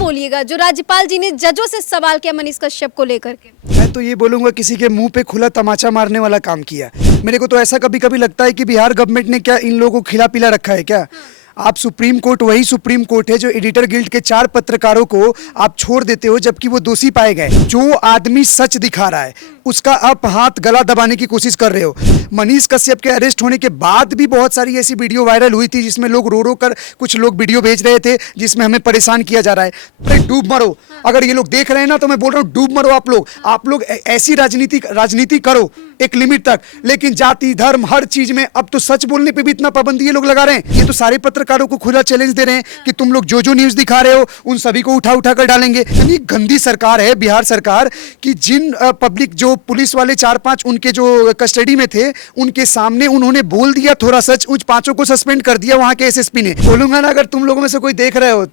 बोलिएगा जो राज्यपाल जी ने जजों से सवाल किया मनीष कश्यप को लेकर के? मैं तो ये बोलूंगा किसी के मुंह पे खुला तमाचा मारने वाला काम किया। मेरे को तो ऐसा कभी कभी लगता है कि बिहार गवर्नमेंट ने क्या इन लोगों को खिला पिला रखा है क्या। आप सुप्रीम कोर्ट वही सुप्रीम कोर्ट है जो एडिटर गिल्ड के 4 पत्रकारों को आप छोड़ देते हो जबकि वो दोषी पाए गए। जो आदमी सच दिखा रहा है उसका आप हाथ गला दबाने की कोशिश कर रहे हो। मनीष कश्यप के अरेस्ट होने के बाद भी बहुत सारी ऐसी वीडियो वायरल हुई थी जिसमें लोग रो रो कर कुछ लोग वीडियो भेज रहे थे जिसमें हमें परेशान किया जा रहा है। अरे डूब मरो, अगर ये लोग देख रहे हैं ना तो मैं बोल रहा हूँ डूब मरो। आप लोग ऐसी राजनीति करो एक लिमिट तक, लेकिन जाति धर्म हर चीज में अब तो सच बोलने पे भी इतना पाबंदी ये लोग लगा रहे हैं। ये तो सारे पत्रकारों को खुला चैलेंज दे रहे हैं कि तुम लोग जो न्यूज दिखा रहे हो उन सभी को उठा उठा कर डालेंगे। यानी गंदी सरकार है बिहार सरकार की। जिन पब्लिक जो पुलिस वाले 4-5 उनके जो कस्टडी में थे उनके सामने उन्होंने बोल दिया थोड़ा सच, उन 5 को सस्पेंड कर दिया वहां के एसएसपी ने। बोलूंगा ना अगर तुम लोगों में से कोई देख रहे हो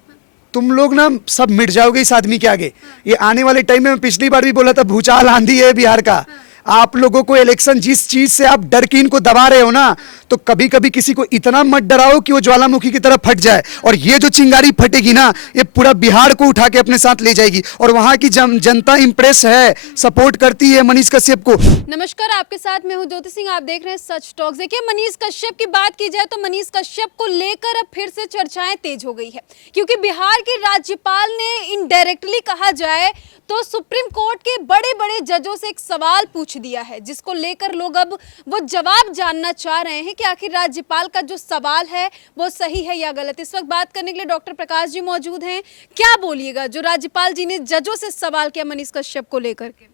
तुम लोग ना सब मिट जाओगे इस आदमी के आगे। ये आने वाले टाइम में पिछली बार भी बोला था भूचाल आंधी है बिहार का। आप लोगों को इलेक्शन जिस चीज से आप डर के इनको दबा रहे हो ना, तो कभी कभी किसी को इतना मत डराओ कि वो ज्वालामुखी की तरह फट जाए। और ये जो चिंगारी फटेगी ना ये पूरा बिहार को उठा के अपने साथ ले जाएगी। और वहां की जनता इंप्रेस है, सपोर्ट करती है मनीष कश्यप को। नमस्कार, आपके साथ मैं हूं ज्योति सिंह। आप देख रहे हैं सच टॉक। देखिए मनीष कश्यप की बात की जाए तो मनीष कश्यप को लेकर अब फिर से चर्चाएं तेज हो गई है क्योंकि बिहार के राज्यपाल ने इनडायरेक्टली कहा जाए तो सुप्रीम कोर्ट के बड़े बड़े जजों से एक सवाल पूछ दिया है जिसको लेकर लोग अब वो जवाब जानना चाह रहे हैं कि आखिर राज्यपाल का जो सवाल है वो सही है या गलत। इस वक्त बात करने के लिए डॉक्टर प्रकाश जी मौजूद हैं। क्या बोलिएगा जो राज्यपाल जी ने जजों से सवाल किया मनीष कश्यप को लेकर के?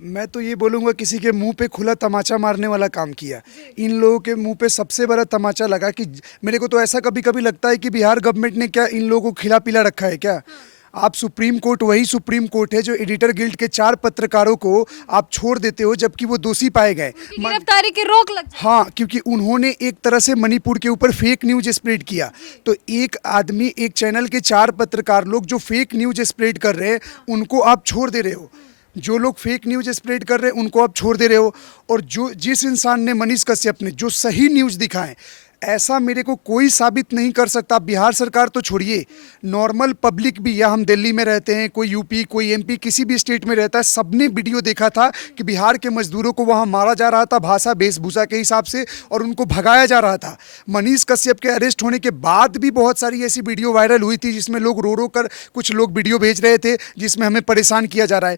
मैं तो ये बोलूंगा किसी के मुंह पे खुला तमाचा मारने वाला काम किया। इन लोगों के मुंह पे सबसे बड़ा तमाचा लगा कि मेरे को तो ऐसा कभी कभी लगता है कि बिहार गवर्नमेंट ने क्या इन लोगों को खिला पिला रखा है क्या। आप सुप्रीम कोर्ट वही सुप्रीम कोर्ट है जो एडिटर गिल्ड के 4 पत्रकारों को आप छोड़ देते हो जबकि वो दोषी पाए गए। गिरफ्तारी की रोक लग जाए। हाँ, क्योंकि उन्होंने एक तरह से मणिपुर के ऊपर फेक न्यूज स्प्रेड किया। तो एक आदमी एक चैनल के 4 पत्रकार लोग जो फेक न्यूज स्प्रेड कर रहे हैं उनको आप छोड़ दे रहे हो। जो लोग फेक न्यूज स्प्रेड कर रहे हैं उनको आप छोड़ दे रहे हो। और जो जिस इंसान ने मनीष कश्यप ने जो सही न्यूज दिखाए ऐसा मेरे को कोई साबित नहीं कर सकता। बिहार सरकार तो छोड़िए, नॉर्मल पब्लिक भी, या हम दिल्ली में रहते हैं, कोई यूपी कोई एमपी किसी भी स्टेट में रहता है, सबने वीडियो देखा था कि बिहार के मजदूरों को वहाँ मारा जा रहा था भाषा वेशभूषा के हिसाब से और उनको भगाया जा रहा था। मनीष कश्यप के अरेस्ट होने के बाद भी बहुत सारी ऐसी वीडियो वायरल हुई थी जिसमें लोग रो रो कर कुछ लोग वीडियो भेज रहे थे जिसमें हमें परेशान किया जा रहा है।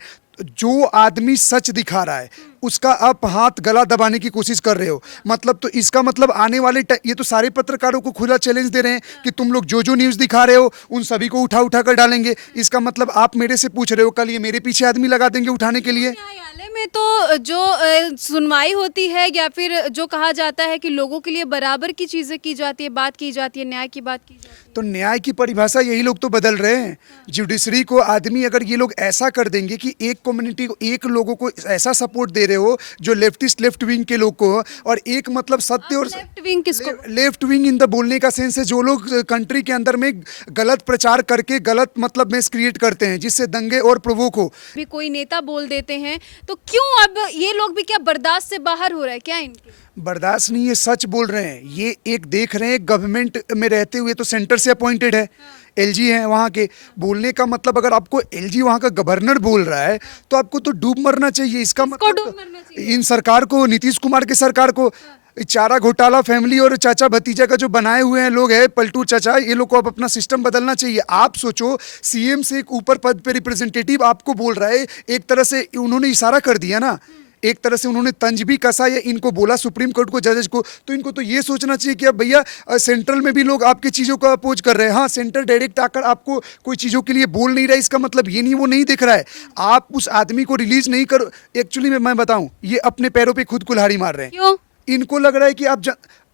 जो आदमी सच दिखा रहा है उसका आप हाथ गला दबाने की कोशिश कर रहे हो। मतलब तो इसका मतलब आने वाले ये तो सारे पत्रकारों को खुला चैलेंज दे रहे हैं कि तुम लोग जो न्यूज दिखा रहे हो उन सभी को उठा उठा कर डालेंगे। इसका मतलब आप मेरे से पूछ रहे हो कल ये मेरे पीछे आदमी लगा देंगे उठाने के लिए। न्यायालय में तो जो सुनवाई होती है या फिर जो कहा जाता है कि लोगों के लिए बराबर की चीजें की जाती है, बात की जाती है, न्याय की बात की जाती है। तो न्याय की परिभाषा यही लोग तो बदल रहे हैं। जुडिशरी को आदमी अगर ये लोग ऐसा कर देंगे कि एक कम्युनिटी को एक लोगों को ऐसा सपोर्ट दे रहे हो जो लेफ्ट विंग के लोग को, और एक मतलब सत्य और लेफ्ट विंग इन द बोलने का सेंस है जो लोग कंट्री के अंदर में गलत प्रचार करके गलत मतलब में क्रिएट करते हैं जिससे दंगे और प्रोवोक हो। भी कोई नेता बोल देते हैं तो क्यों अब ये लोग भी क्या बर्दाश्त से बाहर हो रहा है क्या इनके? बर्दाश्त नहीं, ये सच बोल रहे हैं। ये एक देख रहे हैं गवर्नमेंट में रहते हुए तो सेंटर से अपॉइंटेड है, एलजी हैं वहाँ के। बोलने का मतलब अगर आपको एलजी वहाँ का गवर्नर बोल रहा है तो आपको तो डूब मरना चाहिए। इसका मतलब इन सरकार को, नीतीश कुमार की सरकार को, चारा घोटाला फैमिली और चाचा भतीजा का जो बनाए हुए हैं लोग हैं पलटू चाचा, ये लोग को अब अपना सिस्टम बदलना चाहिए। आप सोचो सीएम से एक ऊपर पद पे रिप्रेजेंटेटिव आपको बोल रहा है, एक तरह से उन्होंने इशारा कर दिया ना, एक तरह से उन्होंने तंज भी कसा या इनको बोला सुप्रीम कोर्ट को, जजेस को। तो इनको तो ये सोचना चाहिए कि अब भैया सेंट्रल में भी लोग आपकी चीज़ों का अपोज कर रहे हैं। हाँ, सेंटर डायरेक्ट आकर आपको कोई चीज़ों के लिए बोल नहीं रहा है, इसका मतलब ये नहीं वो नहीं दिख रहा है। आप उस आदमी को रिलीज नहीं करो। एक्चुअली मैं बताऊं, ये अपने पैरों पे खुद कुल्हाड़ी मार रहे हैं। क्यों? इनको लग रहा है कि आप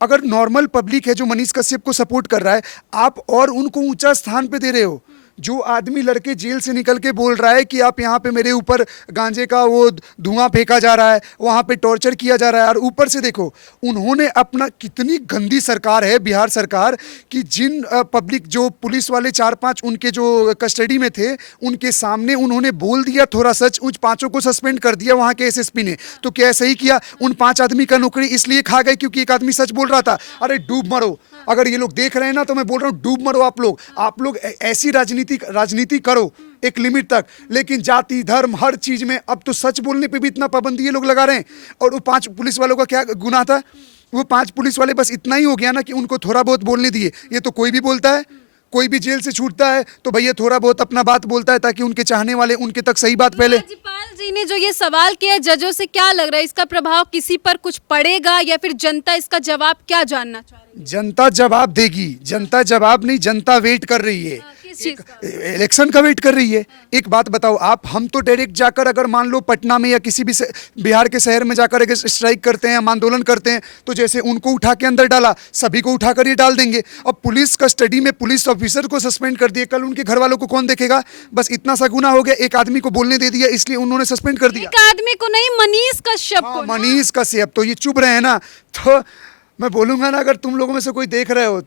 अगर नॉर्मल पब्लिक है जो मनीष कश्यप को सपोर्ट कर रहा है, आप और उनको ऊंचा स्थान पे दे रहे हो। जो आदमी लड़के जेल से निकल के बोल रहा है कि आप यहाँ पे मेरे ऊपर गांजे का वो धुआं फेंका जा रहा है, वहाँ पे टॉर्चर किया जा रहा है, और ऊपर से देखो उन्होंने अपना, कितनी गंदी सरकार है बिहार सरकार कि जिन पब्लिक जो पुलिस वाले 4-5 उनके जो कस्टडी में थे उनके सामने उन्होंने बोल दिया थोड़ा सच, उन 5 को सस्पेंड कर दिया वहाँ के एसएसपी ने। तो क्या सही किया? उन 5 आदमी का नौकरी इसलिए खा गए क्योंकि एक आदमी सच बोल रहा था। अरे डूब मरो, अगर ये लोग देख रहे हैं ना तो मैं बोल रहा हूँ डूब मरो। आप लोग ऐसी राजनीति राजनीति करो एक लिमिट तक, लेकिन जाति धर्म हर चीज में अब तो सच बोलने पे भी इतना पाबंदी ये लोग लगा रहे हैं। और वो 5 पुलिस वालों का क्या गुनाह था? वो 5 पुलिस वाले बस इतना ही हो गया ना कि उनको थोड़ा बहुत बोलने दिए। ये तो कोई भी बोलता है, कोई भी जेल से छूटता है तो भैया थोड़ा बहुत अपना बात बोलता है ताकि उनके चाहने वाले उनके तक सही बात फैले। राज्यपाल जी ने जो ये सवाल किया जजों से, क्या लग रहा है इसका प्रभाव किसी पर कुछ पड़ेगा या फिर जनता इसका जवाब क्या जानना चाह रही है? जनता जवाब देगी। जनता जवाब नहीं, जनता वेट कर रही है, किस चीज का? इलेक्शन का वेट कर रही है। एक बात बताओ आप, हम तो डायरेक्ट जाकर अगर मान लो पटना में या किसी भी बिहार के शहर में जाकर अगर स्ट्राइक करते हैं, आंदोलन करते हैं, तो जैसे उनको उठा के अंदर डाला सभी को उठाकर ये डाल देंगे। अब पुलिस कस्टडी में पुलिस ऑफिसर को सस्पेंड कर दिया, कल उनके घर वालों को कौन देखेगा? बस इतना सा गुना हो गया, एक आदमी को बोलने दे दिया इसलिए उन्होंने सस्पेंड कर दिया। एक आदमी को नहीं, मनीष कश्यप को ना। मनीष कश्यप तो ये चुप रहे हैं ना, तो मैं बोलूंगा ना, अगर तुम लोगों में से कोई देख रहे हो,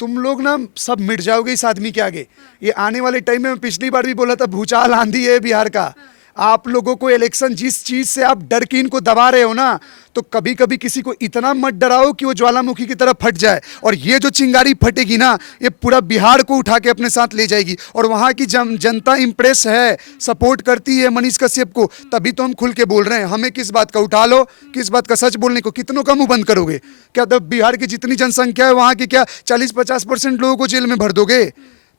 तुम लोग ना सब मिट जाओगे इस आदमी के आगे। ये आने वाले टाइम में, मैं पिछली बार भी बोला था, भूचाल आंधी है बिहार का। आप लोगों को इलेक्शन, जिस चीज से आप डर के इनको दबा रहे हो ना, तो कभी कभी किसी को इतना मत डराओ कि वो ज्वालामुखी की तरह फट जाए। और ये जो चिंगारी फटेगी ना, ये पूरा बिहार को उठा के अपने साथ ले जाएगी। और वहाँ की जनता इम्प्रेस है, सपोर्ट करती है मनीष कश्यप को, तभी तो हम खुल के बोल रहे हैं। हमें किस बात का उठा लो, किस बात का सच बोलने को? कितनों का मुंह बंद करोगे? क्या तब बिहार की जितनी जनसंख्या है वहाँ की क्या 40-50% लोगों को जेल में भर दोगे?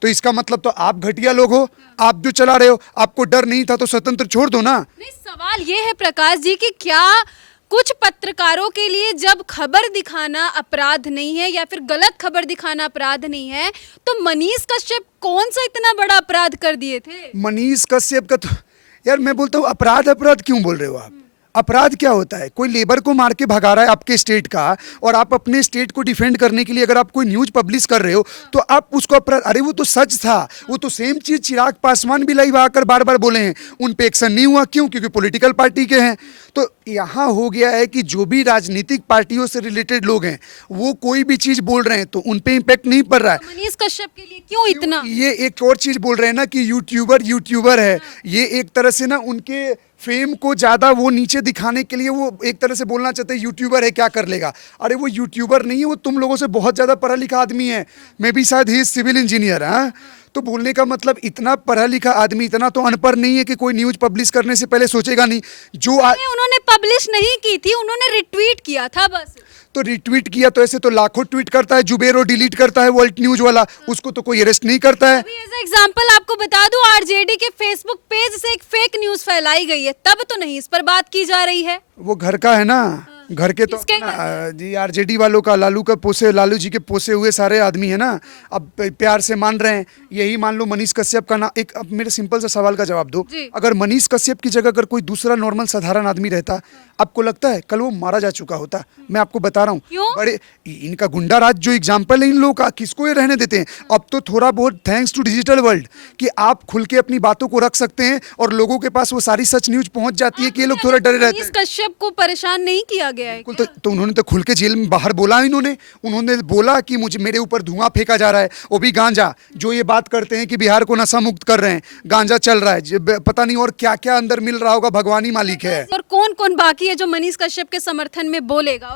तो इसका मतलब तो आप घटिया लोग हो। आप जो चला रहे हो, आपको डर नहीं था तो स्वतंत्र छोड़ दो ना। नहीं, सवाल ये है प्रकाश जी कि क्या कुछ पत्रकारों के लिए जब खबर दिखाना अपराध नहीं है या फिर गलत खबर दिखाना अपराध नहीं है, तो मनीष कश्यप कौन सा इतना बड़ा अपराध कर दिए थे? मनीष कश्यप का तो यार मैं बोलता हूँ, अपराध अपराध क्यों बोल रहे हो आप? अपराध क्या होता है? कोई लेबर को मार के भगा रहा है आपके स्टेट का, और आप अपने स्टेट को डिफेंड करने के लिए अगर आप कोई न्यूज पब्लिश कर रहे हो तो आप उसको अपराध। अरे वो तो सच था, वो तो सेम चीज चिराग पासवान भी लाइव आकर बार बार बोले हैं, उन पे एक्शन नहीं हुआ। क्यों? क्योंकि पॉलिटिकल पार्टी के हैं। तो यहाँ हो गया है कि जो भी राजनीतिक पार्टियों से रिलेटेड लोग हैं, वो कोई भी चीज बोल रहे हैं तो उन पे इम्पैक्ट नहीं पड़ रहा है। मनीष कश्यप के लिए क्यों इतना? ये एक और चीज बोल रहे हैं ना कि यूट्यूबर है, ये एक तरह से ना उनके फेम को ज्यादा वो नीचे दिखाने के लिए वो एक तरह से बोलना चाहते हैं यूट्यूबर है, क्या कर लेगा। अरे वो यूट्यूबर नहीं है, वो तुम लोगों से बहुत ज्यादा पढ़ा लिखा आदमी है। मैं भी शायद ही सिविल इंजीनियर है। तो बोलने का मतलब, इतना पढ़ा लिखा आदमी इतना तो अनपढ़ नहीं है कि कोई न्यूज पब्लिश करने से पहले सोचेगा नहीं। उन्होंने पब्लिश नहीं की थी, उन्होंने रिट्वीट किया था बस। तो रिट्वीट किया तो ऐसे तो लाखों ट्वीट करता है जुबेर, और डिलीट करता है वर्ल्ड न्यूज वाला, उसको तो कोई अरेस्ट नहीं करता है। अभी एज एग्जांपल आपको बता दूं, आरजेडी के फेसबुक पेज से एक फेक न्यूज फैलाई गई है, तब तो नहीं इस पर बात की जा रही है। वो घर का है ना, घर के तो किसके जी आरजेडी वालों का, लालू जी के पोसे हुए सारे आदमी है ना, अब प्यार से मान रहे हैं। यही मान लो मनीष कश्यप का ना, एक अब मेरे सिंपल सा सवाल का जवाब दो, अगर मनीष कश्यप की जगह अगर कोई दूसरा नॉर्मल साधारण आदमी रहता, आपको लगता है कल वो मारा जा चुका होता? मैं आपको बता रहा हूँ, बड़े इनका गुंडा राज जो एग्जाम्पल है इन लोगों का, किसको ये रहने देते हैं? अब तो थोड़ा बहुत थैंक्स टू डिजिटल वर्ल्ड कि आप खुल के अपनी बातों को रख सकते हैं और लोगों के पास वो सारी सच न्यूज पहुंच जाती है कि ये लोग थोड़ा डरे रहते हैं। मनीष कश्यप को परेशान नहीं किया गया है बिल्कुल, तो उन्होंने तो खुल के जेल में बाहर बोला, उन्होंने बोला कि मेरे ऊपर धुआं फेंका जा रहा है, वो भी गांजा। जो ये बात करते हैं कि बिहार को नशा मुक्त कर रहे हैं, गांजा चल रहा है, पता नहीं और क्या क्या अंदर मिल रहा होगा, भगवान ही मालिक है। और कौन कौन बाकी है जो मनीष कश्यप के समर्थन में बोलेगा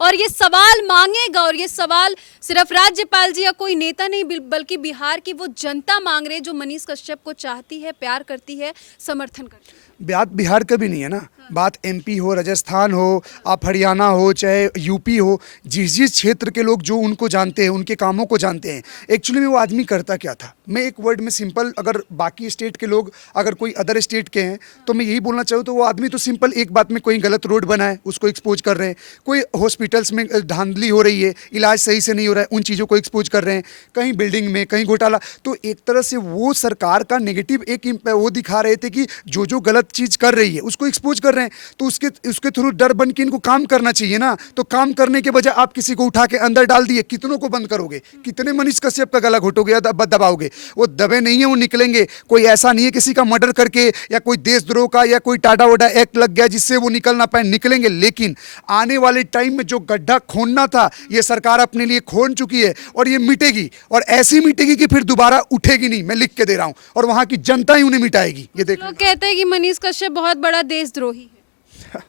और ये सवाल मांगेगा? और ये सवाल सिर्फ राज्यपाल जी या कोई नेता नहीं, बल्कि बिहार की वो जनता मांग रही है जो मनीष कश्यप को चाहती है, प्यार करती है, समर्थन करती है। बात बिहार का भी नहीं है ना, बात एमपी हो, राजस्थान हो, आप हरियाणा हो, चाहे यूपी हो, जिस जिस क्षेत्र के लोग जो उनको जानते हैं, उनके कामों को जानते हैं, एक्चुअली में वो आदमी करता क्या था। मैं एक वर्ड में सिंपल, अगर बाकी स्टेट के लोग अगर कोई अदर स्टेट के हैं तो मैं यही बोलना चाहूँ, तो वो आदमी तो सिंपल एक बात में, कोई गलत रोड बनाए उसको एक्सपोज कर रहे हैं, कोई हॉस्पिटल्स में धांधली हो रही है, इलाज सही से नहीं हो रहा है, उन चीज़ों को एक्सपोज कर रहे हैं, कहीं बिल्डिंग में कहीं घोटाला। तो एक तरह से वो सरकार का नेगेटिव एक वो दिखा रहे थे कि जो गलत चीज़ कर रही है उसको एक्सपोज कर रहे हैं, तो उसके थ्रू डर बन के इनको काम करना चाहिए ना। तो काम करने के बजाय आप किसी को उठा के अंदर डाल दिए, कितनों को बंद करोगे? कितने मनीष कश्यप का गला घोटोगे या दबाओगे? वो दबे नहीं है, वो निकलेंगे। कोई ऐसा नहीं है किसी का मर्डर करके या कोई देशद्रोह का या कोई टाटा वोडा एक्ट लग गया जिससे वो निकल ना पाए, निकलेंगे। लेकिन आने वाले टाइम में जो गड्ढा खोदना था, ये सरकार अपने लिए खोद चुकी है और ये मिटेगी, और ऐसी मिटेगी कि फिर दोबारा उठेगी नहीं। मैं लिख के दे रहा हूं, और वहां की जनता ही उन्हें मिटाएगी। ये देखो, लोग कहते हैं कि मनीष कश्यप बहुत बड़ा देशद्रोही है।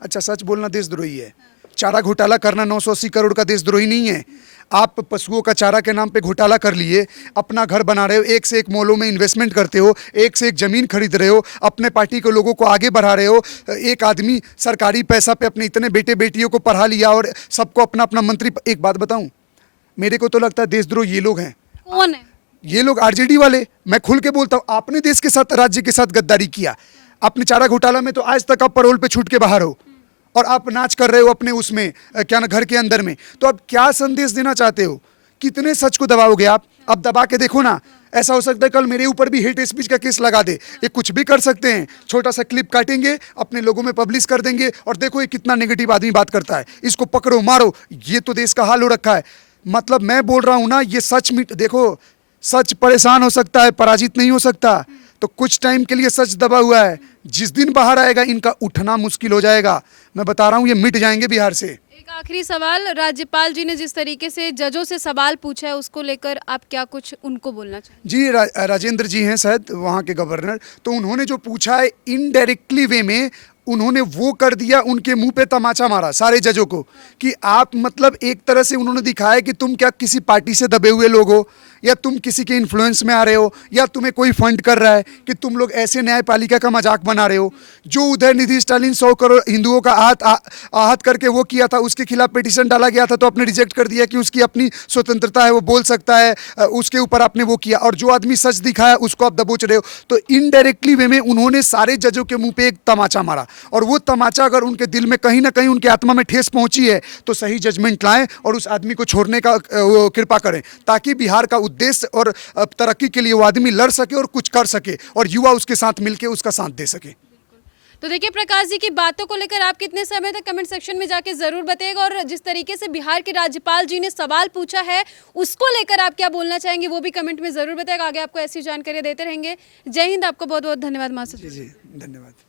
अच्छा, सच बोलना देशद्रोही है? चारा घोटाला करना 980 करोड़ का देशद्रोही नहीं है? आप पशुओं का चारा के नाम पे घोटाला कर लिए, अपना घर बना रहे हो, एक से एक मॉलों में इन्वेस्टमेंट करते हो, एक से एक जमीन खरीद रहे हो, अपने पार्टी के लोगों को आगे बढ़ा रहे हो। एक आदमी सरकारी पैसा पे अपने इतने बेटे बेटियों को पढ़ा लिया और सबको अपना अपना मंत्री। एक बात बताऊं, मेरे को तो लगता है देशद्रोह ये लोग हैं। कौन है? ये लोग आरजेडी वाले। मैं खुल के बोलता हूं, आपने देश के साथ, राज्य के साथ गद्दारी किया। अपने चारा घोटाला में तो आज तक आप पैरोल पे छूट के बाहर हो और आप नाच कर रहे हो अपने उसमें क्या ना, घर के अंदर में। तो आप क्या संदेश देना चाहते हो? कितने सच को दबाओगे आप? अब दबा के देखो ना, ऐसा हो सकता है कल मेरे ऊपर भी हेट स्पीच का केस लगा दे। ये कुछ भी कर सकते हैं। छोटा सा क्लिप काटेंगे, अपने लोगों में पब्लिश कर देंगे और देखो ये कितना नेगेटिव आदमी बात करता है, इसको पकड़ो मारो। ये तो देश का हाल हो रखा है। मतलब मैं बोल रहा हूं ना, ये सच देखो, सच परेशान हो सकता है, पराजित नहीं हो सकता। तो कुछ टाइम के लिए सच दबा हुआ है, जिस दिन बाहर आएगा इनका उठना मुश्किल हो जाएगा। मैं बता रहा हूं, ये मिट जाएंगे बिहार से। एक आखिरी सवाल, राज्यपाल जी ने जिस तरीके से जजों से सवाल पूछा है उसको लेकर आप क्या कुछ उनको बोलना चाहेंगे? जी, राजेंद्र जी हैं शायद वहाँ के गवर्नर, तो उन्होंने जो पूछा है इनडायरेक्टली वे में उन्होंने वो कर दिया, उनके मुंह पे तमाचा मारा सारे जजों को कि आप, मतलब एक तरह से उन्होंने दिखाया कि तुम क्या किसी पार्टी से दबे हुए लोग हो, या तुम किसी के इन्फ्लुएंस में आ रहे हो, या तुम्हें कोई फंड कर रहा है कि तुम लोग ऐसे न्यायपालिका का मजाक बना रहे हो। जो उदयनिधि स्टालिन 100 करोड़ हिंदुओं का आहत करके वो किया था, उसके खिलाफ पिटीशन डाला गया था, तो आपने रिजेक्ट कर दिया कि उसकी अपनी स्वतंत्रता है, वो बोल सकता है, उसके ऊपर आपने वो किया। और जो आदमी सच दिखाया उसको आप दबोच रहे हो। तो इनडायरेक्टली वे में उन्होंने सारे जजों के मुंह पे एक तमाचा मारा, और वो तमाचा अगर उनके दिल में कहीं ना कहीं, उनके आत्मा में ठेस पहुंची है, तो सही जजमेंट लाएं और उस आदमी को छोड़ने का कृपा करें, ताकि बिहार का उद्देश्य और तरक्की के लिए वो आदमी लड़ सके और कुछ कर सके, और युवा उसके साथ मिलकर उसका साथ दे सके। तो देखिए, प्रकाश जी की बातों को लेकर आप कितने समय तक कमेंट सेक्शन में जाके जरूर बताइएगा, और जिस तरीके से बिहार के राज्यपाल जी ने सवाल पूछा है उसको लेकर आप क्या बोलना चाहेंगे वो भी कमेंट में जरूर बताइएगा। आगे आपको ऐसी जानकारी देते रहेंगे। जय हिंद, आपको बहुत बहुत धन्यवाद महासचिव। जी, धन्यवाद।